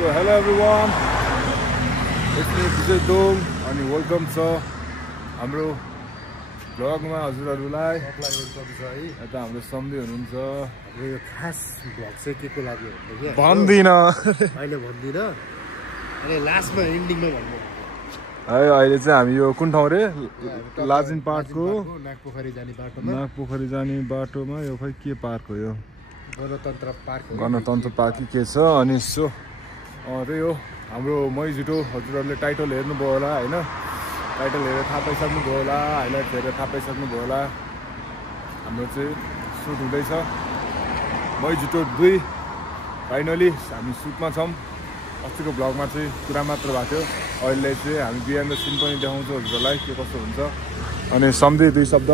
So hello everyone, it's me Vijay Dong and welcome to हाम्रो भ्लगमा हजुरहरुलाई welcome छ है। यता हाम्रो सम्धी हुनुहुन्छ। हाम्रो यो खास भ्लग चाहिँ केको लागि हो के भन्दिन अहिले भन्दिन, अनि लास्टमा एन्डिङमा भन्नु है। अहिले चाहिँ हामी यो कुन ठाउँ रे लाजिन पार्कको नागपोखरी जाने बाटोमा यो खै के पार्क हो यो? गणतन्त्र पार्क हो। गणतन्त्र पार्क के छ अनि सो त्यही हो हाम्रो मै जुटो। हजुरहरुले टाइटल हेर्नुभयो होला हैन, टाइटल हेरेर थाहा पाइसक्नुभयो होला, हाइलाइट हेरेर थाहा पाइसक्नुभयो होला। हाम्रो चाहिँ सुट हुँदैछ मै जुटो 2 फाइनली हामी सुटमा छौँ। अस्तिको ब्लगमा चाहिँ कुरा मात्र भएको थियो, अहिले चाहिँ हामी बिहान सिन पनि देखाउँछौँ हजुरहरूलाई के कस्तो हुन्छ। अनि सम्धी 2 शब्द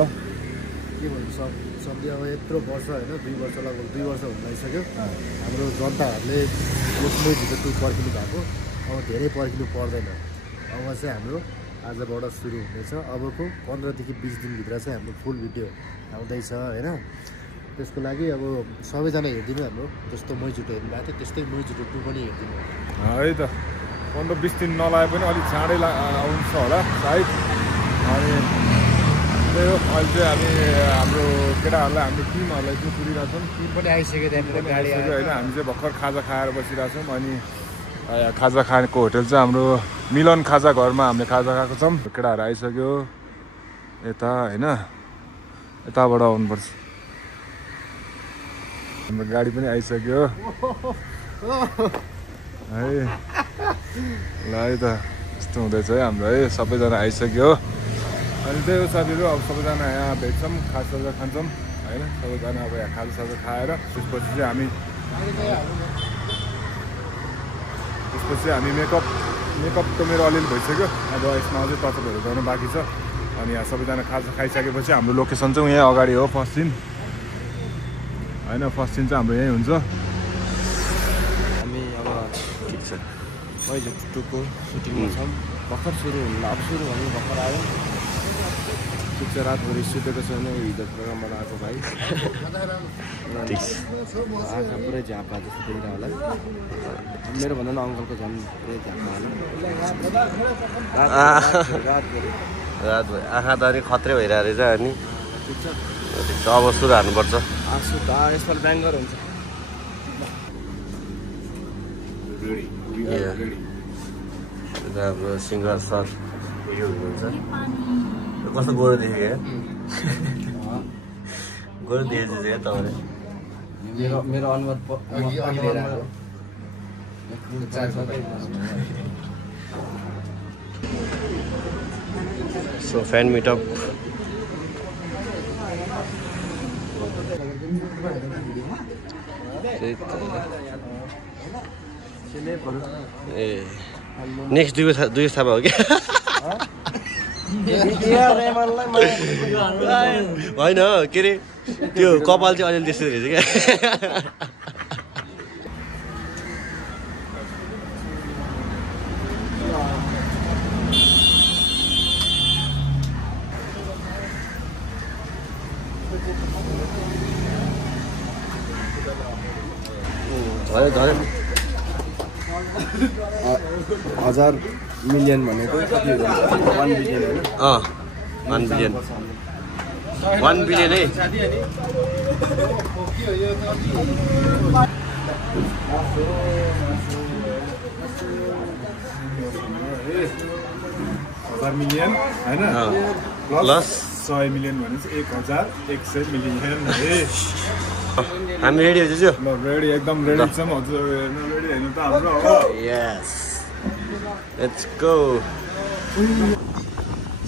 के भन्नु सम्झे। अब यत्रो वर्ष होइन 2 वर्ष लगभग 2 वर्ष हुन लागिसक्यो हाम्रो जनताहरूले यसमै भित्र टु पर्खिनु भएको। अब धेरै पर्खिनु पर्दैन। अब चाहिँ हाम्रो आजबाट सुरु हुनेछ। अबको 15 देखि 20 दिनभित्र चाहिँ हाम्रो फुल भिडियो आउँदैछ होइन। त्यसको लागि अब सबैजना हेरिदिनु हाम्रो, जस्तो मै जुटो हेर्नु भएको थियो त्यस्तै मै जुटो 2 पनि हेरिदिनु है त। 15-20 दिन नलागे पनि अलिक चाँडै आउँछ होला सायद। अनि त्यही हो अहिले चाहिँ हामी हाम्रो केटाहरूलाई हाम्रो टिमहरूलाई चाहिँ पुरिरहेको छौँ। टिम पनि आइसक्यो त्यहाँनिर गाडी आइसक्यो होइन। हामी चाहिँ भर्खर खाजा खाएर बसिरहेको छौँ। अनि खाजा खाएको होटल चाहिँ हाम्रो मिलन खाजा घरमा हामीले खाजा खाएको छौँ। केटाहरू आइसक्यो यता होइन, यताबाट आउनुपर्छ। हाम्रो गाडी पनि आइसक्यो है। ल है त यस्तो हुँदैछ है हाम्रो है, सबैजना आइसक्यो। अनि त्यही हो साथीहरू, अब सबैजना यहाँ भेट्छौँ, खाजा खान्छौँ होइन। सबैजना अब यहाँ खाजा खाएर त्यसपछि चाहिँ हामी मेकअप त मेरो अलिअलि भइसक्यो। अब यसमा अझै टचअपहरू गर्नु बाँकी छ। अनि यहाँ सबैजना खाजा खाइसकेपछि हाम्रो लोकेसन चाहिँ यहाँ अगाडि हो फर्स्ट सिन होइन। फर्स्ट सिन चाहिँ हाम्रो यहीँ हुन्छ। हामी अब ठिक छ मैले टुको सुटिङमा छौँ। भर्खर सुरु हुनु अब सुरु भन्नु भर्खर आयो। ठिक छ, रातभरि सुतेको छैन। हिजो प्रोग्रामबाट आएको भाइ ठिक छ। आँखा पुरै झापा जस्तो देखिरह होला। मेरो भन्दा न अङ्कलको झन् पुरै झापा होला। रातभरि आँखा त अलिक खत्रै भइरहेको रहेछ। अनि ठिक छ, अब सुरु हाल्नुपर्छ। आँसु त यसपालि ब्याङ्गर हुन्छ। हाम्रो सिङ्गर सर उयो हुनुहुन्छ। कस्तो गोरो देखेको क्या, गोरो देखेको चाहिँ क्या तपाईँले। मेरो अनुवाद so fan meetup A next 2 थाहा भयो क्या होइन के अरे त्यो कपाल चाहिँ अलिअलि त्यस्तो रहेछ क्या। झरे 1000 मिलियन भनेको कति हो? 1 बिलियन होइन? 1 बिलियन 1 बिलियन है। 1000 मिलियन होइन प्लस 100 मिलियन भने चाहिँ 1100 मिलियन है। हामी रेडी हो जुजु? ल रेडी, एकदम रेडी छौँ। हजुर हेर्नु रेडी होइन त हाम्रो हो। Yes let's go.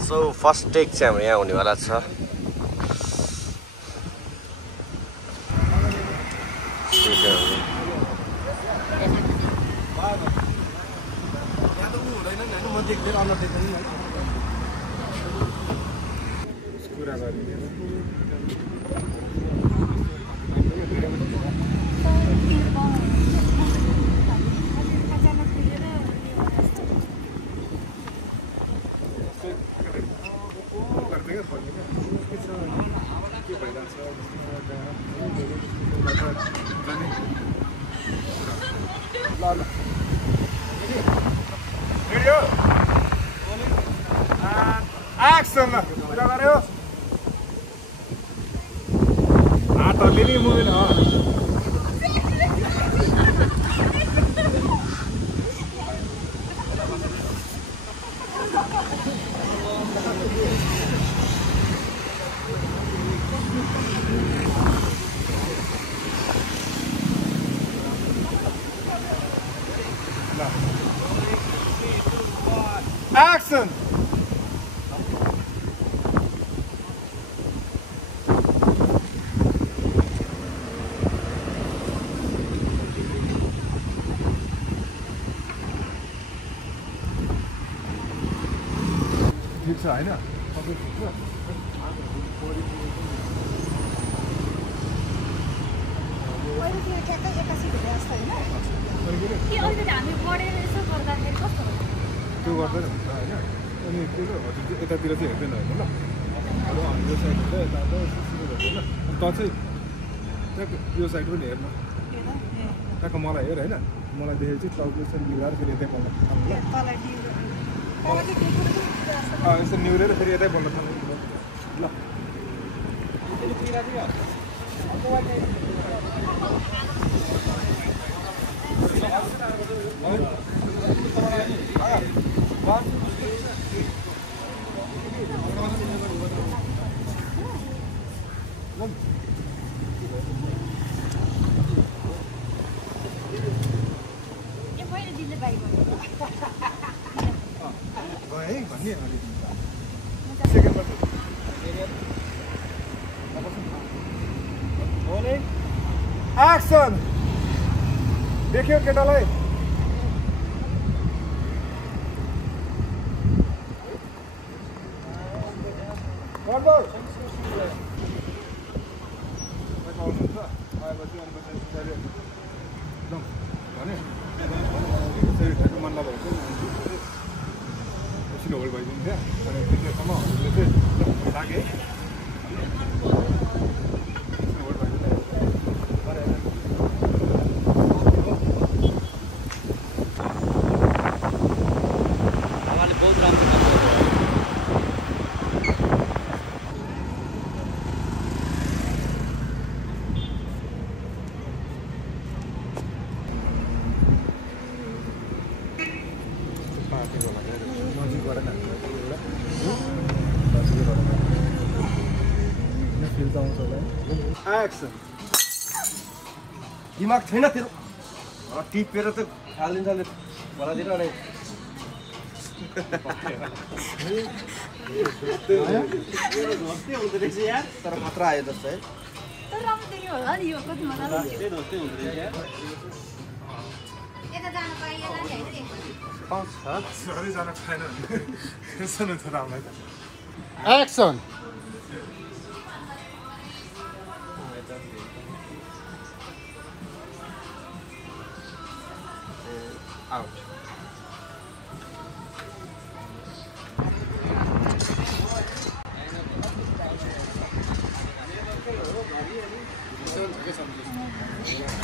So first take चाहिँ हाम्रो यहाँ हुनेवाला छ। रेडी हो एक्सन ल कुरा गर्यो हात अलिअलि मुभेन Action! ठिक छ हैन सबै ठिक छ त्यो गर्दैन हुन्छ होइन अनि त्यो हजुर यतातिर चाहिँ हेर्दैन होइन ल अब हाम्रो साइड हुन्छ यता त होइन त चाहिँ त्यहाँ यो साइड पनि हेर्न त्यहाँको मलाई हेर होइन मलाई देखेको चाहिँ टाउको यसरी निभाएर फेरि यतै बल्ल थाल्नु ल यसो निहुरेर फेरि यतै बल्ल थाल्नु ल एक्सन देख्यो केटालाई मन नभएको एकछिन होल्ड भइदिन्छ अनि त्यससम्म हजुरले चाहिँ लागे एक्सन दिमाग छैन तेरो टिपेर त हालिदिन्छ भलातिर अनि हुँदो रहेछ यार तर खतरा आयो जस्तो है जान पाएन टेन्सन हुन्छ रामलाई त एक्सन out.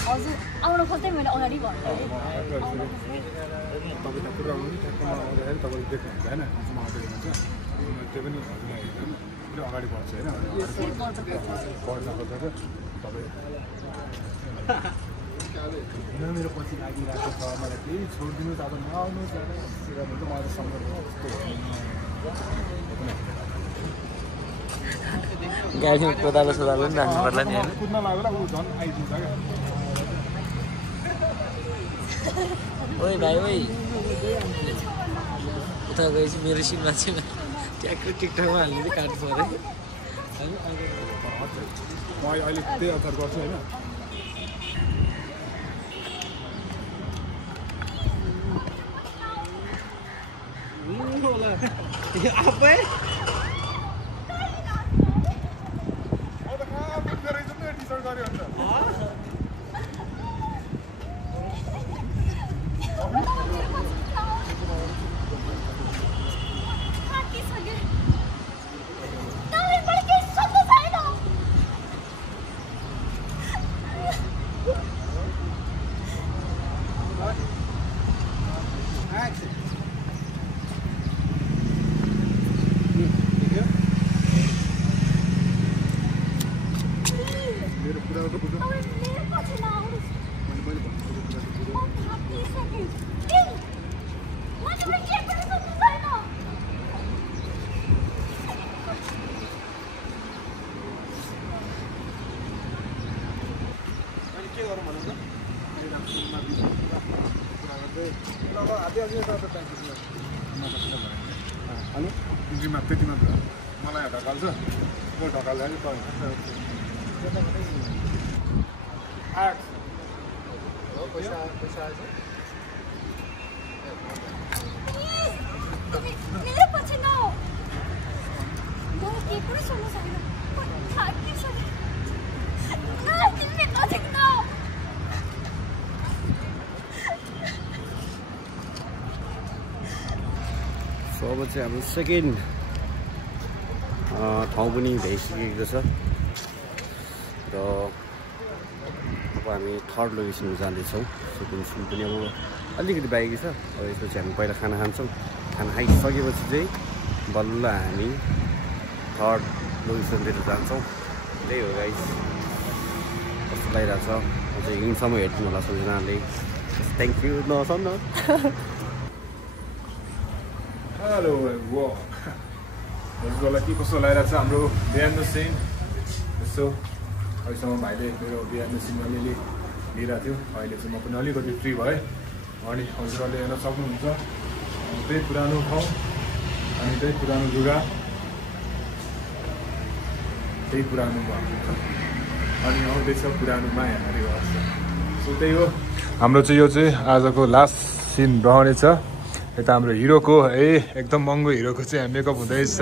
हजुर आउन खोज्दै मैले अगाडि भने तपाईँ पुरा आउनु ट्याक्कमा आउँदाखेरि तपाईँले देख्नुहुन्छ होइन त्यो पनि हजुरलाई हेर्नु पुरा अगाडि बढ्छ होइन बढ्न खोज्दा चाहिँ तपाईँ किन मेरो पछि लागिरहेको छ मलाई केही छोडिदिनुहोस् अब नआउनुहोस् भने चाहिँ मलाई सम्पर्क गाडीमा कोदालो सोदालो पनि राख्नु पर्ला नि होइन कुद्न लाग्यो ऊ झन् आइदिन्छ क्या ओइ भाइ ओइ उता गएपछि मेरो सिनमा चाहिँ ट्याक्कै टिकटकमा हाल्ने चाहिँ काट्नु पऱ्यो म अहिले त्यही अफर गर्छु होइन आफै टिसर्ट गऱ्यो अन्त अनि इन्ट्रीमा त्यति मात्र मलाई ढकाल्छ त्यो ढकाल्दा पैसा आएछ मेरो पछि न मलाई के पनि सुन्न सकिन थाक्ने छ तिमीले नजिक न सो अब चाहिँ हाम्रो सेकेन्ड ठाउँ पनि भइसकेको छ र अब हामी थर्ड लोकेसनमा जाँदैछौँ सेकेन्ड सिन पनि अब अलिकति बाँकी छ अब यसपछि हामी पहिला खाना खान्छौँ खाना खाइसकेपछि चाहिँ बल्ल हामी थर्ड लोकेसनतिर जान्छौँ त्यही हो गाइस कस्तो लागिरहेको छ अझै हिँडसम्म हेर्नु होला सबैजनाले थ्याङ्क यू नसम्म हेलो हजुरलाई के कस्तो लागिरहेको छ हाम्रो बिहान सिन यसो अहिलेसम्म भाइले मेरो बिहान सिनमा लिइरहेको थियो अहिले चाहिँ म पनि अलिकति फ्री भएँ अनि हजुरहरूले हेर्न सक्नुहुन्छ त्यही पुरानो ठाउँ अनि त्यही पुरानो लुगा त्यही पुरानो अनि आउँदैछ पुरानो माया हरे अवस्था सो त्यही हो हाम्रो चाहिँ यो चाहिँ आजको लास्ट सिन रहनेछ यता हाम्रो हिरोको एकदम महँगो हिरोको चाहिँ मेकअप हुँदैछ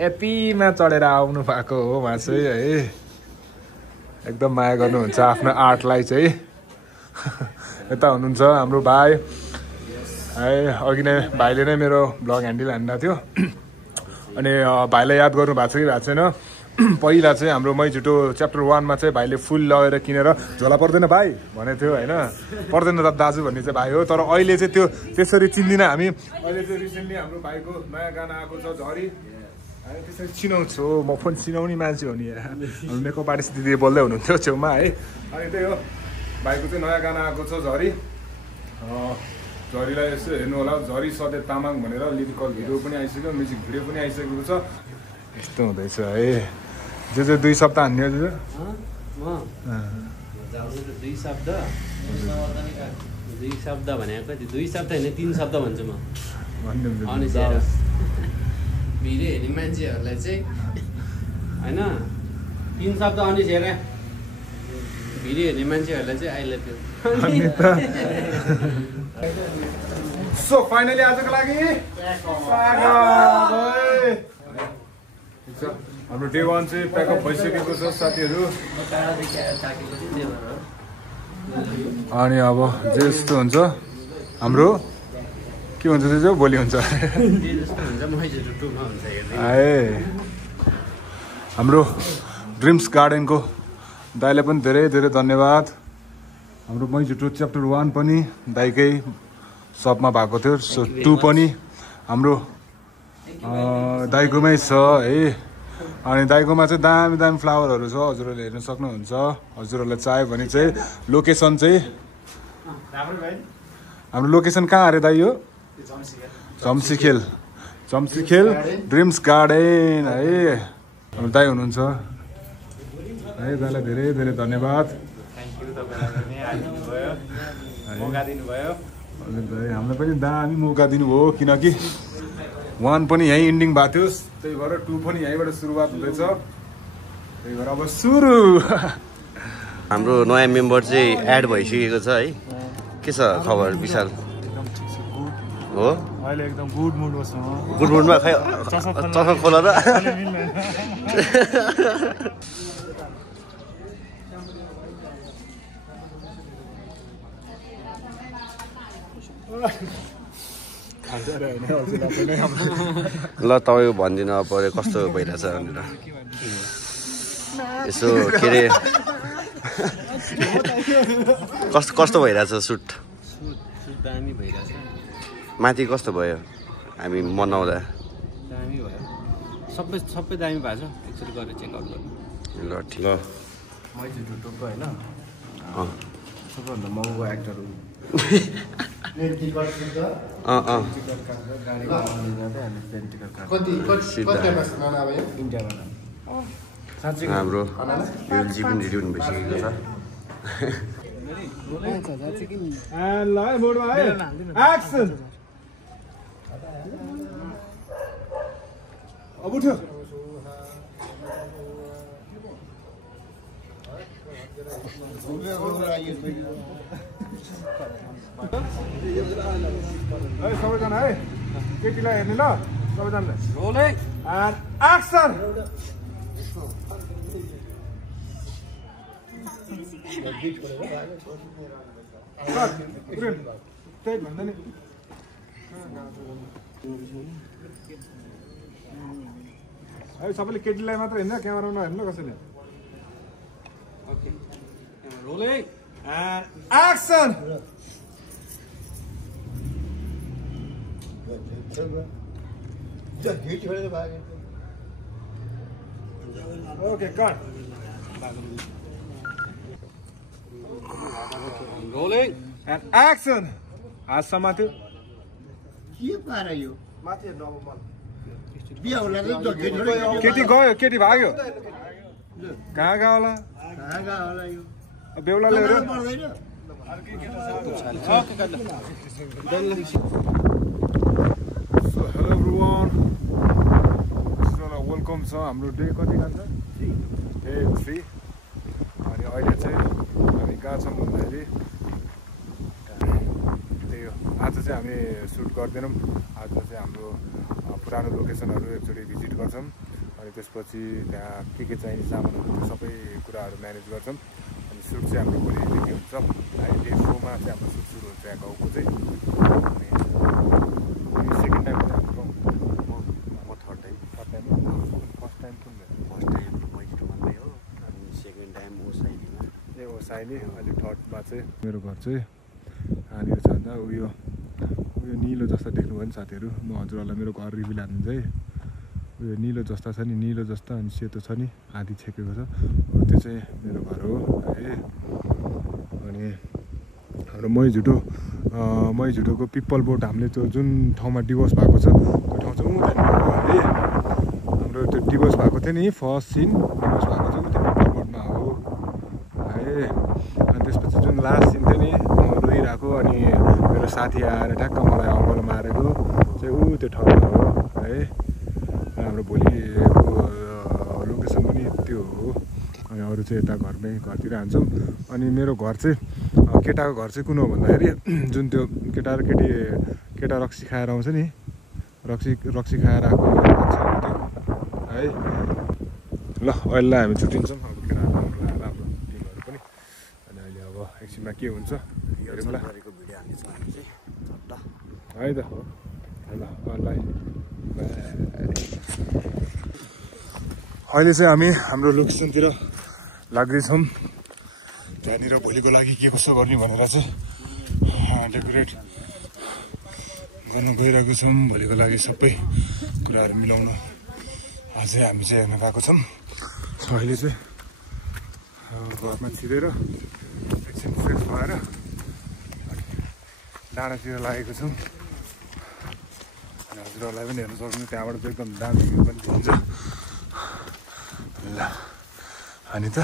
यतिमा चढेर आउनु भएको हो उहाँ चाहिँ एकदम माया गर्नुहुन्छ आफ्नो आर्टलाई चाहिँ यता हुनुहुन्छ हाम्रो भाइ अघि नै भाइले नै मेरो ब्लग ह्यान्डल हान्दा थियो अनि भाइलाई याद गर्नु भएको छ कि भएको छैन पहिला चाहिँ हाम्रो मै झुटो च्याप्टर 1मा चाहिँ भाइले फुल लगेर किनेर झोला पर्दैन भाइ भनेको थियो होइन पर्दैन त दाजु भन्ने चाहिँ भाइ हो तर अहिले चाहिँ त्यो त्यसरी चिन्दिनँ हामी अहिले चाहिँ रिसेन्टली हाम्रो भाइको नयाँ गाना आएको छ झरी हामी त्यसरी चिनाउँछु म पनि चिनाउने मान्छे हो नि हाम्रो मेकअप आर्टिस्ट दिदी बोल्दै हुनुहुन्थ्यो छेउमा है अनि त्यही हो भाइको चाहिँ नयाँ गाना आएको छ झरी झरीलाई यसो हेर्नु होला झरी सधैँ तामाङ भनेर लिरिकल भिडियो पनि आइसक्यो म्युजिक भिडियो पनि आइसकेको छ यस्तो हुँदैछ है जो 2 सप्ताह हान्ने हो 2 शब्द भनेको कति 2 शब्द होइन 3 शब्द भन्छु म अनि भिडियो हेर्ने मान्छेहरूलाई चाहिँ होइन 3 शब्द अनि हेर भिडियो हेर्ने मान्छेहरूलाई चाहिँ I love you so finally आजको लागि हाम्रो डे 1 चाहिँ प्याकअप भइसकेको छ साथीहरू अनि अब जे जस्तो हुन्छ हाम्रो के हुन्छ त्यो चाहिँ भोलि हुन्छ हाम्रो ड्रिम्स गार्डनको दाइलाई पनि धेरै धेरै धन्यवाद हाम्रो मै झुटो च्याप्टर 1 पनि दाइकै सपमा भएको थियो सो 2 पनि हाम्रो दाइकोमै छ है अनि दाइकोमा चाहिँ दामी दामी फ्लावरहरू छ हजुरहरूले हेर्न सक्नुहुन्छ हजुरहरूलाई चाह्यो भने चाहिँ लोकेसन चाहिँ हाम्रो लोकेसन कहाँ अरे दाइ यो झम्सीखेल ड्रिम्स गार्डन है हाम्रो दाइ हुनुहुन्छ है दाइलाई धेरै धेरै धन्यवाद हामीलाई पनि दामी मौका दिनुभयो किनकि 1 पनि यहीँ इन्डिङ भएको थियो त्यही भएर 2 पनि यहीँबाट सुरुवात हुँदैछ त्यही भएर अब सुरु हाम्रो नयाँ मेम्बर चाहिँ एड भइसकेको छ है के छ खबर विशाल हो अहिले एकदम गुड मुडमा छ गुड मुडमा खै चस्मा खोला त ल तपाईँ भनिदिनु अब पऱ्यो कस्तो भइरहेछ भनेर यसो के अरे कस्तो भइरहेछ सुट दामी भइरहेछ माथि कस्तो भयो हामी मनाउँदा दामी भयो सबै दामी भएको छ एकचोटि गरेर चेकआउट गर्नु ल ठिक ल मै चाहिँ युट्युबको होइन सबैभन्दा महँगो एक्टर हो हाम्रो युएलजी पनि रेडी हुनु भइसकेको छ And live mode में action. अब उठो. है सबैजना है केटीलाई हेर्ने ल सबैजनाले रोलिङ एन्ड एक्सन त्यही भन्दा नि है सबैले केटीलाई मात्र हेर्नु क्यामेरामा हेर्नु कसैले rolling and action Okay, cut. Rolling and action. आज समात्यो के पारायो माथि डबल बिहा होला नि त केटी गयो केटी भाग्यो कहाँ गयो होला यो बेहुलाले हेर्यो So hello everyone. वेलकम छ हाम्रो डे कति खान्छ डे 3 अनि अहिले चाहिँ हामी कहाँ छौँ भन्दाखेरि त्यही हो आज चाहिँ हामी सुट गर्दैनौँ आज चाहिँ हाम्रो पुरानो लोकेसनहरू एकचोटि भिजिट गर्छौँ अनि त्यसपछि त्यहाँ के चाहिने सामानहरू सबै कुराहरू म्यानेज गर्छौँ अनि सुट चाहिँ हाम्रो भोलिदेखि हुन्छ अहिले डे 4 मा चाहिँ हाम्रो सुट सुरु हुन्छ यहाँ गाउँको चाहिँ अनि सेकेन्ड टाइम चाहिँ हाम्रो थर्ड टाइम फर्स्ट टाइम ओसाइली अहिले थर्डमा चाहिँ मेरो घर चाहिँ यहाँनिर छ अन्त उयो निलो जस्ता देख्नुभयो नि साथीहरू म हजुरहरूलाई मेरो घर रिभ्यू हाल्नु चाहिँ उयो निलो जस्ता छ नि निलो जस्ता अनि सेतो छ नि आधी छेकेको छ त्यो चाहिँ मेरो घर हो है अनि हाम्रो मैझुटोको पिपल बोट हामीले त्यो जुन ठाउँमा डिभोर्स भएको छ त्यो ठाउँ चाहिँ है हाम्रो त्यो डिभोर्स भएको थियो नि फर्स्ट सिन डिभोर्स भएको चाहिँ त्यो पिपल बोटमा हो है अनि त्यसपछि जुन लास्ट सिन थियो नि रोइरहेको अनि मेरो साथी आएर ठ्याक्क मलाई अङ्गल मारेको चाहिँ त्यो ठाउँमा हो है हाम्रो भोलिको लोकेसन पनि त्यो हो अनि अरू चाहिँ यता घरतिर हान्छौँ अनि मेरो घर चाहिँ केटाको घर चाहिँ कुन हो भन्दाखेरि जुन त्यो केटा रक्सी खाएर आउँछ नि रक्सी खाएर आएको है ल अहिले हामी छुट्टिन्छौँ अब केटाहरू राम्रो टिमहरू पनि अनि अहिले अब एकछिनमा के हुन्छ है त ल अहिले चाहिँ हामी हाम्रो लोकेसनतिर लाग्दैछौँ त्यहाँनिर भोलिको लागि के कसो गर्ने भनेर चाहिँ डेकोरेट गर्नु गइरहेको छौँ भोलिको लागि सबै कुराहरू मिलाउन अझै हामी चाहिँ हेर्न गएको छौँ अहिले चाहिँ घरमा छिरेर एकछिन फ्रेस भएर डाँडातिर लागेको छौँ अनि हजुरहरूलाई पनि हेर्न सक्नु त्यहाँबाट चाहिँ एकदम दामी भ्यू पनि देखिन्छ ल अनि त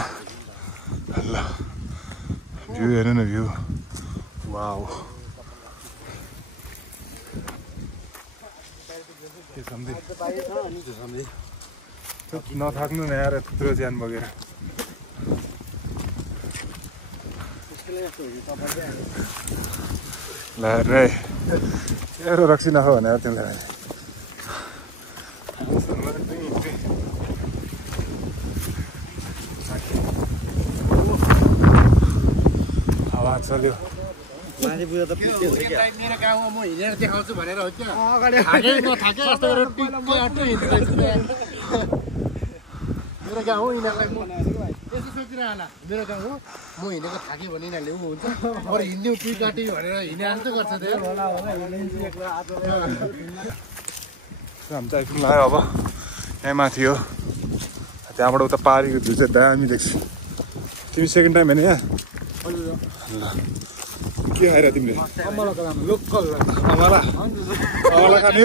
ल भ्यू हेर्नु न भ्यू वाउ के सम्झे नथाक्नु न यार यत्रो ज्यान बगेर ल रे एउटा रक्सी नख भनेर त्यसलाई हावा चल्यो मेरो गाउँमा म हिँडेर देखाउँछु भनेर हो क्या अगाडि थाके जस्तो गरेर टिक्कै अटो हिँड्दैछु मेरो गाउँ हो यिनीहरूलाई म यसो सोचिरहला मेरो गाउँ हो म हिँडेको थाकेँ भने यिनीहरूले ऊ हुन्छ अरू हिँड्ने टी काटी भनेर हिँडिहाल्छ गर्छ त्यो हामी त आइपुग्नु लाग्यो अब यहाँ माथि हो त्यहाँबाट उता पारीको भ्यू चाहिँ दामी देख्छु तिमी सेकेन्ड टाइम होइन यहाँ ल के आएर तिमीले लोकल अमला खाने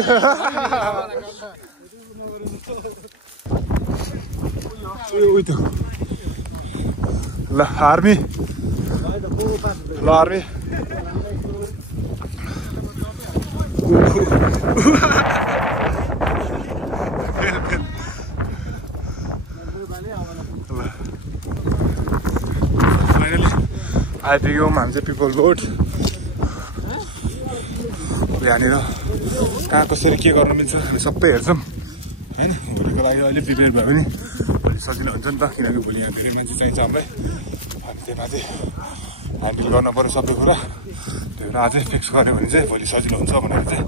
ल आर्मी ल आर्मी फाइनली आइपुग्यौँ हामी चाहिँ पिपल रोड यहाँनिर कहाँ कसरी के गर्नु मिल्छ हामी सबै हेर्छौँ होइन भोलिको लागि अहिले प्रिपेयर भयो भने भोलि सजिलो हुन्छ नि त किनकि भोलि यहाँ धेरै मान्छे चाहिन्छ हामीलाई अनि त्यही माथि ह्यान्डल गर्न पऱ्यो सबै कुरा त्यो भएर अझै फिक्स गऱ्यो भने चाहिँ भोलि सजिलो हुन्छ भनेर चाहिँ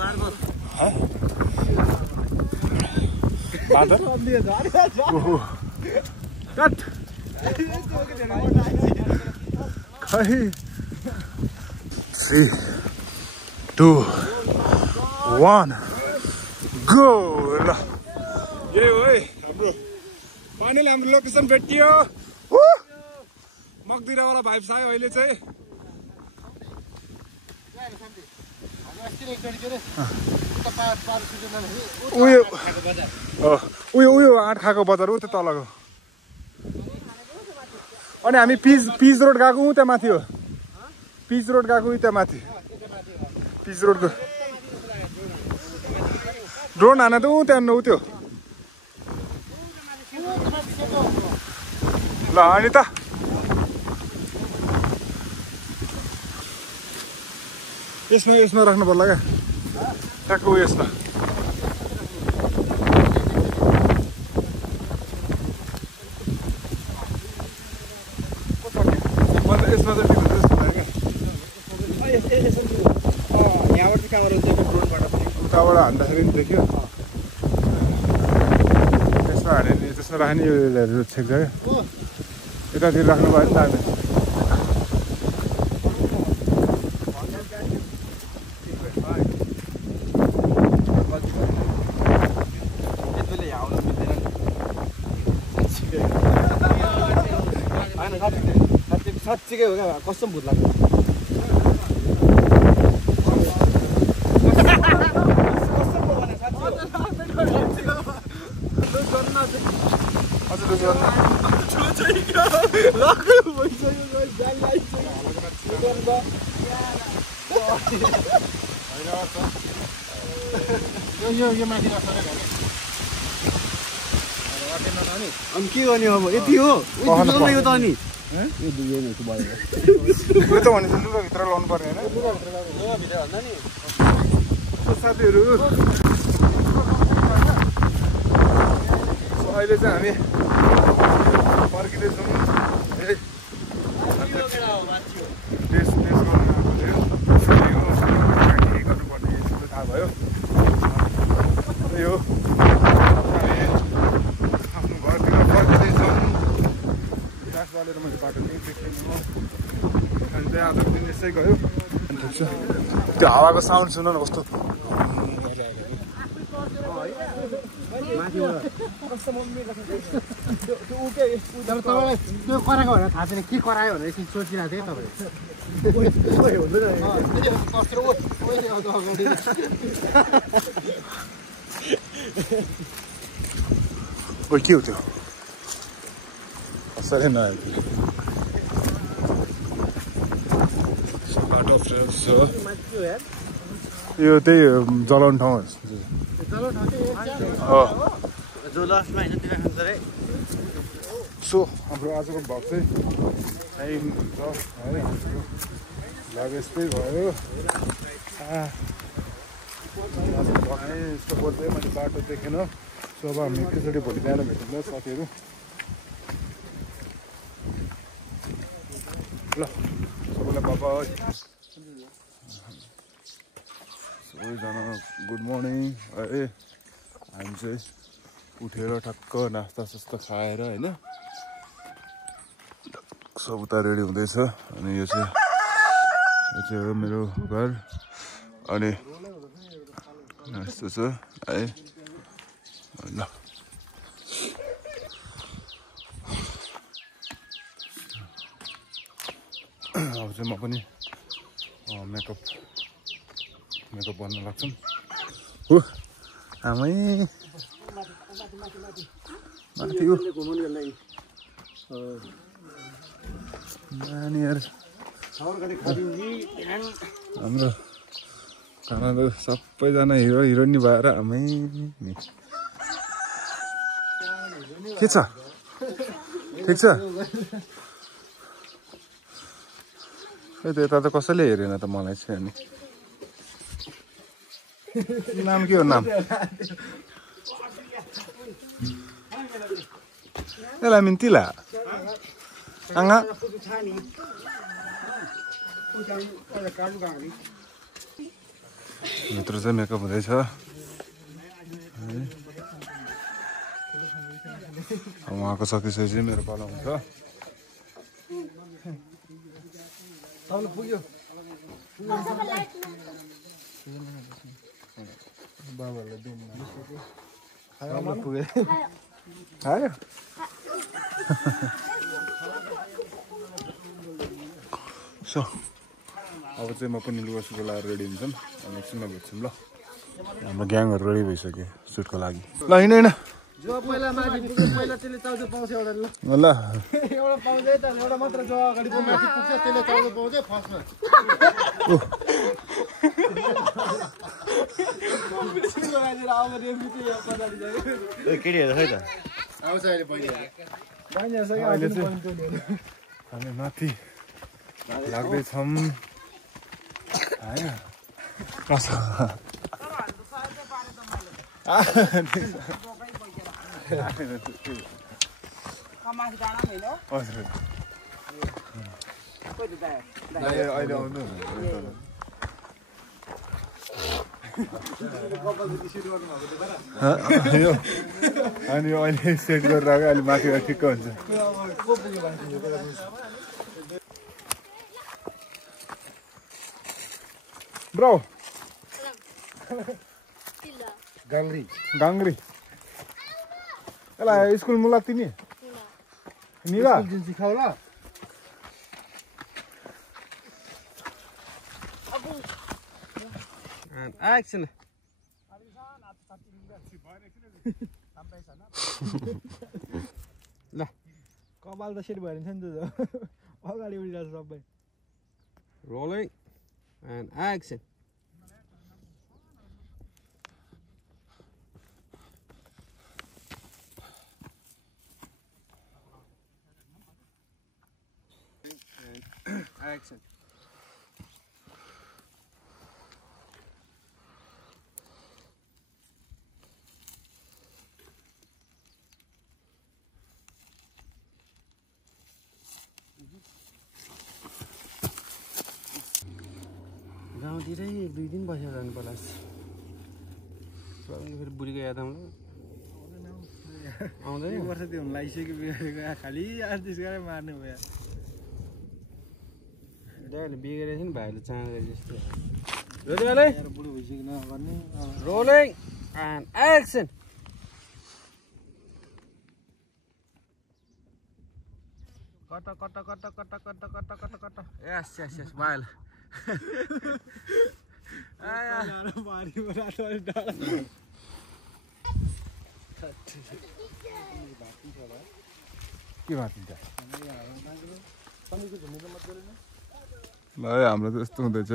खै 3, 2, 1 गो ल यही हो है हाम्रो फाइनली हाम्रो लोकेसन भेटियो मगदिरावाला भाइब्स आयो अहिले चाहिँ उयो आँट खाएको बजार हो त्यो तलको अनि हामी पिच रोड गएको त्यहाँ माथि हो पिच रोड गएको त्यहाँ माथि पिच रोडको ड्रोन हान त त्यहाँ उ त्यो ल अनि त यसमा राख्नु पर्ला क्या ठ्याक्क यसमा यसमा चाहिँ यहाँबाट चाहिँ क्यामेरा ड्रोनबाट उताबाट हान्दाखेरि पनि देख्यो त्यसमा हाने नि त्यसमा राख्ने यो छेक्छ क्या यतातिर राख्नु भयो नि त हामी साँच्चीकै हो क्या कस्तो भूत लाग्छ अनि के गर्ने अब यति हो यो त अनि उयो त भनेपछि लुगाभित्र लाउनु पर्ने होइन साथीहरू अहिले चाहिँ हामी फर्किँदैछौँ गर्नुपर्ने थाहा भयो यो आफ्नो घरतिर फर्किँदैछौँ ग्यास बालेर मैले बाटो केही देख्दैन अनि त्यहाँ आजको दिन यसै गयो त्यो हावाको साउन्ड सुन न कस्तो त्यो कराएको भनेर थाहा छैन के करायो भनेर एकछिन सोचिरहेको थिएँ तपाईँ के हो त्यो असरै नआयो बाटो फ्रेस हो यो त्यही जलाउने ठाउँ सो हाम्रो आजको भ्लग चाहिँ टाइम छ है भ्लग यस्तै भयो यस्तो बोल्दै मैले बाटो देखेन सो अब हामी एकैचोटि भोलि बिहान भेटिन्छ साथीहरू ल सबैलाई बाबा सबैजना गुड मर्निङ है हामी चाहिँ उठेर ठक्क नास्ता सास्ता खाएर होइन सब उता रेडी हुँदैछ अनि यो चाहिँ हो मेरो घर अनि यस्तो छ है ल अब चाहिँ म पनि मेकअप गर्न लाग्छौँ हो आमै माथि नानीहरू हाम्रो खाना त सबैजना हिरो हिरोइनी भएर हामी के छ ठिक छ यता त कसैले हेरेन त मलाई चाहिँ अनि नाम के हो नाम यसलाई मिन्तिला आङा भित्र चाहिँ मेकअप हुँदैछ उहाँको सकिसकेपछि मेरो पालो हुन्छ पुग्यो बाबालाई पुग्यो आयो सो अब चाहिँ म पनि लुगा सुगा लगाएर रेडी हुन्छौँ अनि एकछिनमा भेट्छौँ ल हाम्रो ग्याङहरू रेडी भइसक्यो सुटको लागि ल हिँड जो पहिला माथि पुग्यो पहिला त्यसले चाउचाउ पाउँछ एउटा ल ल एउटा पाउँछ त एउटा मात्र जो अगाडि माथि पुग्छ त्यसले चाउचाउ पाउँछ फर्स्टमा केटीहरू खै त आउँछ अहिले अहिले चाहिँ हामी माथि लाग्दैछौँ अहिले आउनु अनि अहिले सेट गरेर आएको अहिले माथि ठिक्क हुन्छ ब्रो गाङ्ग्री गाङ्ग्री यसलाई स्कुल मुला तिमी निला जुन सिकाउ ल एक्सन ल कपाल त सेट भएर छ नि त अगाडि उडिरहेको सबै रोलिङ एन्ड एक्सन एक्सन गाउँतिरै 1-2 दिन बसेर जानु पर्ला फेरि बुढीको याद आउँला आउँदैन वर्ष त्यो हुन लागिसक्यो बिगारेको खालि आज त्यस गरेर मार्ने भयो दाइले बिगारेको नि भाइले चाँडो जस्तो बुढो भइसक्यो भन्ने रोलिङ एन्ड एक्सन कता कता कता कता कता कता कता कता यस यस यस भाइल के भातिन्छ ल हाम्रो त यस्तो हुँदैछ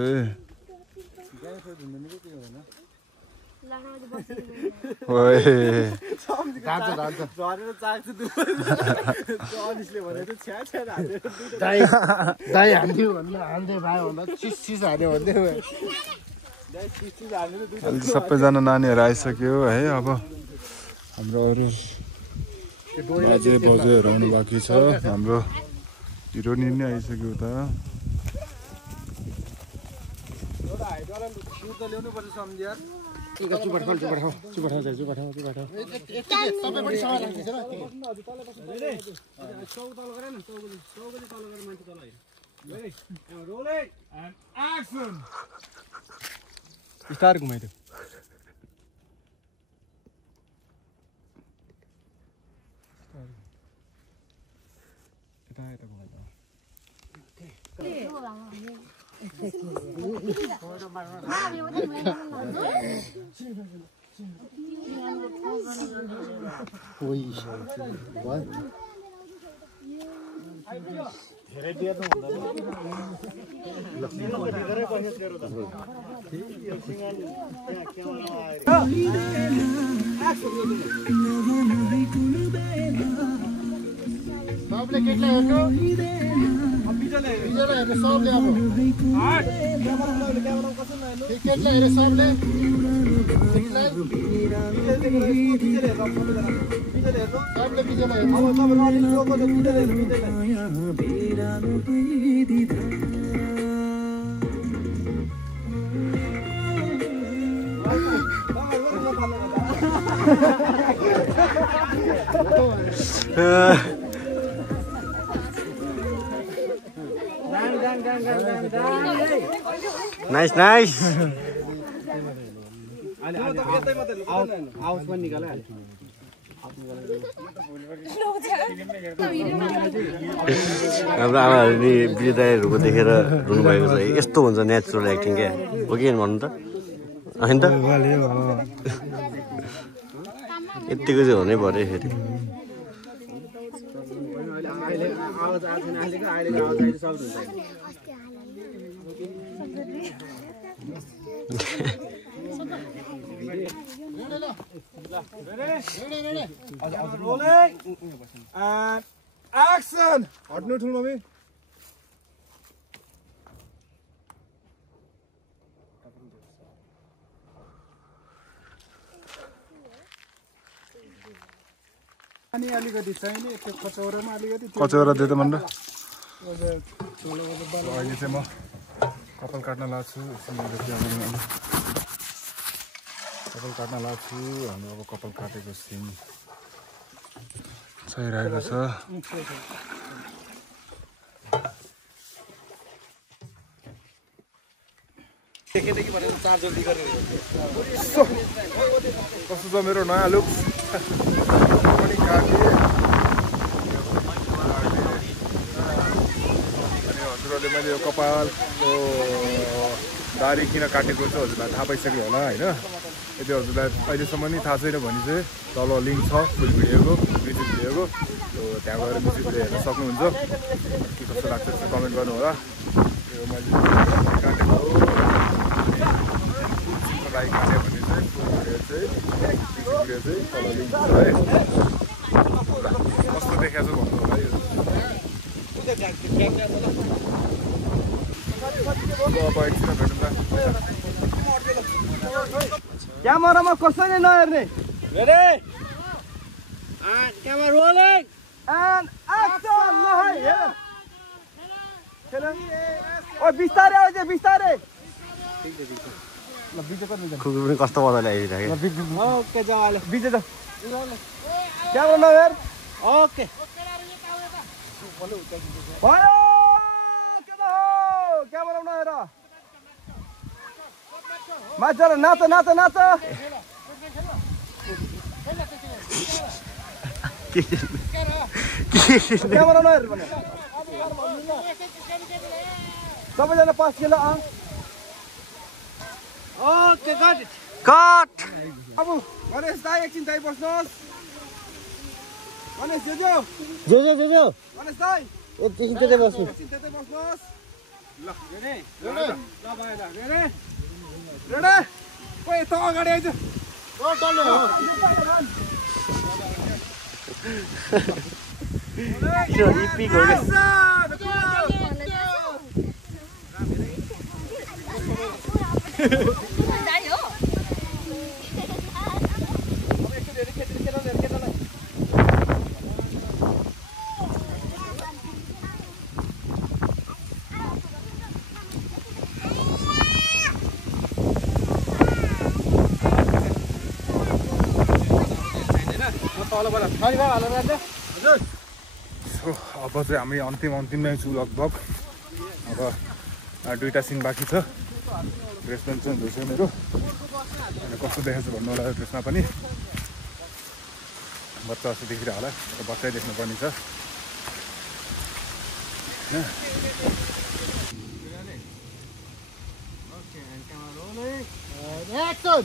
सबैजना नानीहरू आइसक्यो है अब हाम्रो अरू बाजे बजेहरू आउनु बाँकी छ हाम्रो हिरोइन नै आइसक्यो त स्टार घुमाइदियो सबले केटलाई हेर्नु बिजलाई हेर्नु सबले अब केटलाई हेर्नु सबले सबले बिजलाई नाइस नाइस हाम्रो आमाहरू नि विजयहरूको देखेर रुनुभएको छ यस्तो हुन्छ नेचुरल एक्टिङ क्या हो कि भन्नु त होइन त यतिको चाहिँ हुनै पर्यो फेरि एक्सन हट्नु ठुलो मम्मी अनि अलिकति चाहिने त्यो कचौरामा अलिकति कचौरा दे त मन अहिले चाहिँ म कपाल काट्न लाग्छु कपाल काट्न लाग्छु हाम्रो अब कपाल काटेको सिन चाहिरहेको छ कस्तो छ मेरो नयाँ लुक पनि काटेँ अनि हजुरहरूले मैले यो कपालको दारी किन काटेको चाहिँ हजुरलाई थाहा पाइसक्यो होला होइन यदि हजुरलाई अहिलेसम्म नि थाहा छैन भने चाहिँ तल लिङ्क छ फुल भिडियोको म्युजिक भिडियोको त्यहाँ गएर म्युजिक भिडियो हेर्न सक्नुहुन्छ के कस्तो लाग्छ त्यो कमेन्ट गर्नु होला यो मैले काटेको राई काट्यो भने चाहिँ फुल भिडियो चाहिँ तल लिङ्क छ है कस्तो देखाएको छ भन्नु होला यो अब एकछिन भेटौँला क्यामेरामा कसैले नहेर्ने क्यामेरा रोलिङ एन्ड एक्सन ल है हेर ओ बिस्तारै आउँछ बिस्तारै ल बिजे कति खुकुर पनि कस्तो मजाले आइरहेको ल बिजे ओके जाऊ अहिले बिजे जाऊ क्यामेरा नहेर ओके भयो केटा हो क्यामेरा नहेर मान्छे नाच नाच नाच क्यामेरा नहेर भने सबैजना pass kilo okay cut cut अब गणेश दाइ एकछिन दाइ बस्नुहोस् गणेश जो गणेश दाइ एकछिन त्यतै बस्नु त्यतै बस्नुहोस् ल रेडी ल भाइ ल रेडी रेडी कोही त अगाडि आइज त्यो इपिक हो के दाइ हो अब चाहिँ हामी अन्तिममै छु लगभग अब दुईवटा सिन बाँकी छ ड्रेसमा चाहिँ धुछ मेरो अनि कस्तो देखाएको छ भन्नु होला ड्रेसमा पनि बच्चा जस्तो देखिरह होला बच्चै देख्नुपर्ने छ action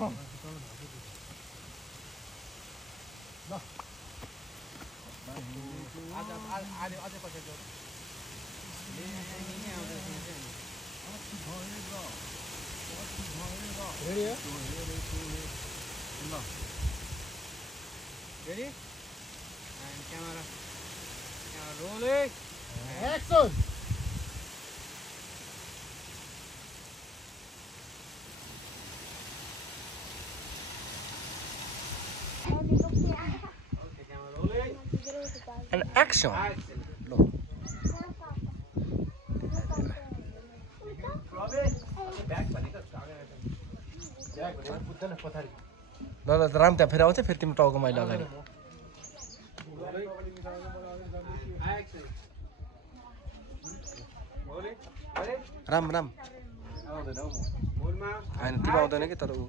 Ready? And camera. Rolling. Action! Okay, camera rolling. And action. Action. ल ल राम त्यहाँ फेरि आउँछ फेरि तिम्रो टाउको मैले अगाडि Action. Rolling. Ready? Ram Ram Hold ma. होइन तिमी आउँदैन कि तर ऊ